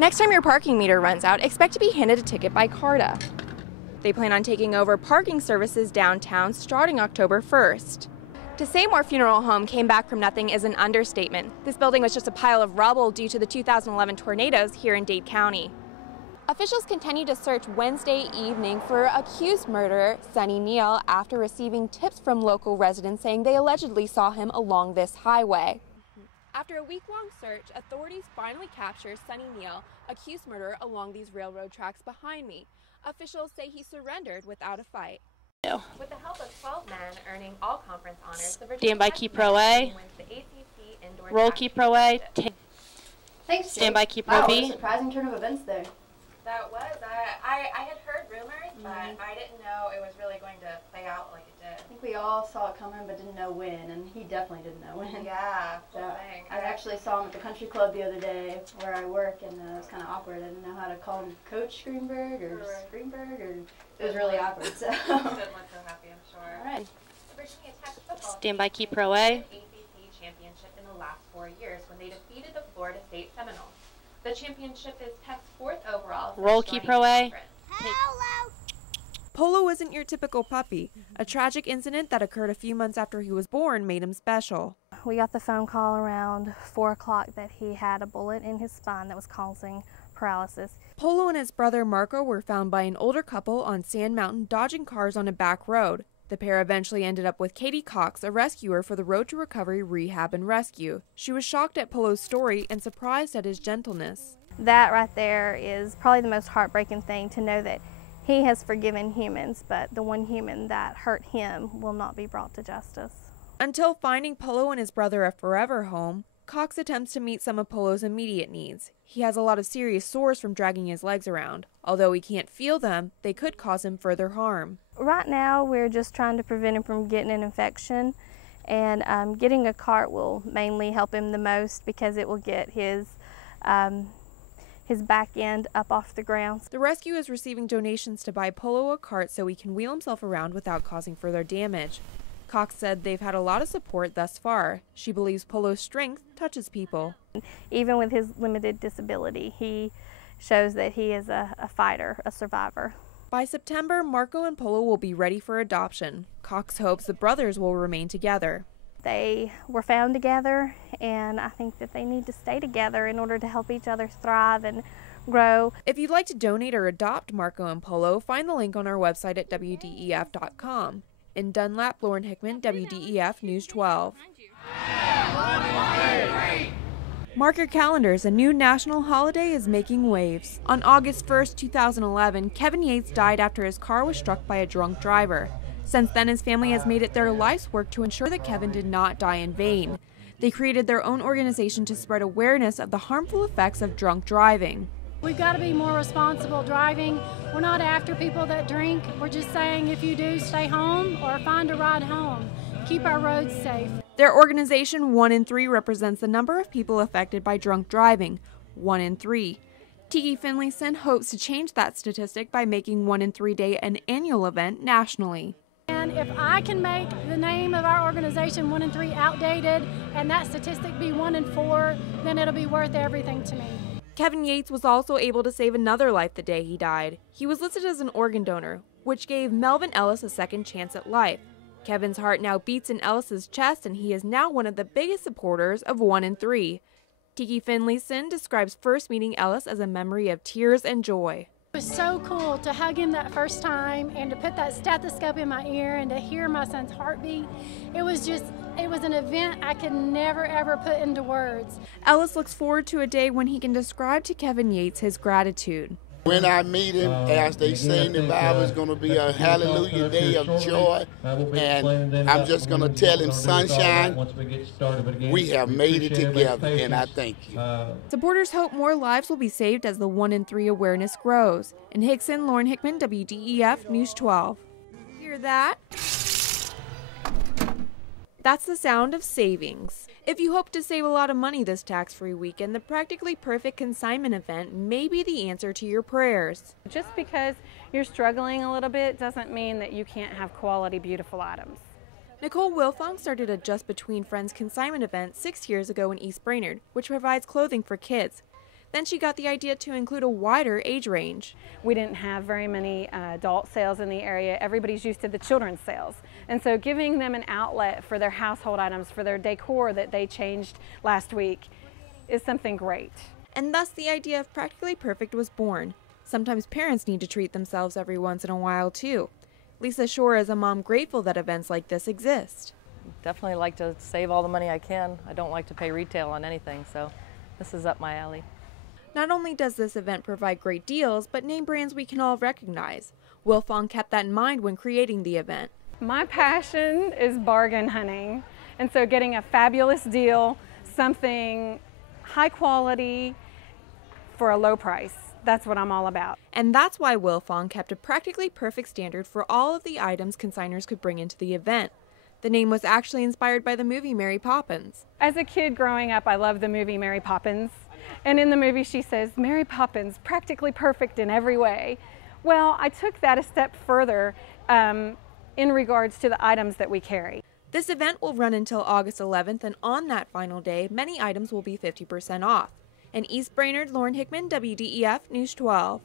Next time your parking meter runs out, expect to be handed a ticket by CARTA. They plan on taking over parking services downtown starting October 1st. To say Moore Funeral Home came back from nothing is an understatement. This building was just a pile of rubble due to the 2011 tornadoes here in Dade County. Officials continue to search Wednesday evening for accused murderer Sonny Neal after receiving tips from local residents saying they allegedly saw him along this highway. After a week-long search, authorities finally captured Sonny Neal, accused murderer, along these railroad tracks behind me. Officials say he surrendered without a fight. With the help of 12 men earning all conference honors, the Virginia Stand by key pro A. wins the ACC indoor Roll key pro A. Thanks, Stand by key pro wow, B. what a surprising turn of events there. That was. I had heard rumors, but I didn't know it was really going to play out like it did. I think we all saw it coming but didn't know when, and he definitely didn't know when. Yeah. So I actually saw him at the country club the other day where I work, and it was kind of awkward. I didn't know how to call him Coach Greenberg or Greenberg, or it was really awkward. So. Didn't look so happy, I'm sure. All right. Virginia Tech football Stand by key pro A. ACC championship in the last 4 years when they defeated the Florida State Seminoles. The championship is Tech's 4th overall. Roll key pro A. Polo isn't your typical puppy. A tragic incident that occurred a few months after he was born made him special. We got the phone call around 4 o'clock that he had a bullet in his spine that was causing paralysis. Polo and his brother Marco were found by an older couple on Sand Mountain dodging cars on a back road. The pair eventually ended up with Katie Cox, a rescuer for the Road to Recovery Rehab and Rescue. She was shocked at Polo's story and surprised at his gentleness. That right there is probably the most heartbreaking thing, to know that he has forgiven humans, but the one human that hurt him will not be brought to justice. Until finding Polo and his brother a forever home, Cox attempts to meet some of Polo's immediate needs. He has a lot of serious sores from dragging his legs around. Although he can't feel them, they could cause him further harm. Right now, we're just trying to prevent him from getting an infection, and getting a cart will mainly help him the most because it will get his back end up off the ground. The rescue is receiving donations to buy Polo a cart so he can wheel himself around without causing further damage. Cox said they've had a lot of support thus far. She believes Polo's strength touches people. Even with his limited disability, he shows that he is a fighter, a survivor. By September, Marco and Polo will be ready for adoption. Cox hopes the brothers will remain together. They were found together, and I think that they need to stay together in order to help each other thrive and grow. If you'd like to donate or adopt Marco and Polo, find the link on our website at WDEF.com. In Dunlap, Lauren Hickman, WDEF News 12. Mark your calendars, a new national holiday is making waves. On August 1st, 2011, Kevin Yates died after his car was struck by a drunk driver. Since then, his family has made it their life's work to ensure that Kevin did not die in vain. They created their own organization to spread awareness of the harmful effects of drunk driving. We've got to be more responsible driving. We're not after people that drink. We're just saying if you do, stay home or find a ride home. Keep our roads safe. Their organization, 1 in 3, represents the number of people affected by drunk driving. 1 in 3. Tiki Finlayson hopes to change that statistic by making 1 in 3 Day an annual event nationally. And if I can make the name of our organization 1 in 3 outdated and that statistic be 1 in 4, then it'll be worth everything to me. Kevin Yates was also able to save another life the day he died. He was listed as an organ donor, which gave Melvin Ellis a second chance at life. Kevin's heart now beats in Ellis's chest, and he is now one of the biggest supporters of 1 in 3. Tiki Finlayson describes first meeting Ellis as a memory of tears and joy. It was so cool to hug him that first time and to put that stethoscope in my ear and to hear my son's heartbeat. It was an event I could never ever put into words. Ellis looks forward to a day when he can describe to Kevin Yates his gratitude. When I meet him, as they say in the Bible, it's going to be a hallelujah day of joy. And I'm just going to tell him, sunshine, we have made it together, and I thank you. Supporters hope more lives will be saved as the 1 in 3 awareness grows. In Hickson, Lauren Hickman, WDEF News 12. Hear that? That's the sound of savings. If you hope to save a lot of money this tax-free weekend, the Practically Perfect Consignment event may be the answer to your prayers. Just because you're struggling a little bit doesn't mean that you can't have quality, beautiful items. Nicole Wilfong started a Just Between Friends consignment event 6 years ago in East Brainerd, which provides clothing for kids. Then she got the idea to include a wider age range. We didn't have very many adult sales in the area. Everybody's used to the children's sales. And so giving them an outlet for their household items, for their decor that they changed last week is something great. And thus the idea of Practically Perfect was born. Sometimes parents need to treat themselves every once in a while too. Lisa Shore is a mom grateful that events like this exist. Definitely like to save all the money I can. I don't like to pay retail on anything, so this is up my alley. Not only does this event provide great deals, but name brands we can all recognize. Wilfong kept that in mind when creating the event. My passion is bargain hunting, and so getting a fabulous deal, something high quality for a low price, that's what I'm all about. And that's why Wilfong kept a Practically Perfect standard for all of the items consigners could bring into the event. The name was actually inspired by the movie Mary Poppins. As a kid growing up, I loved the movie Mary Poppins. And in the movie she says, Mary Poppins, practically perfect in every way. Well, I took that a step further in regards to the items that we carry. This event will run until August 11th, and on that final day, many items will be 50% off. In East Brainerd, Lauren Hickman, WDEF News 12.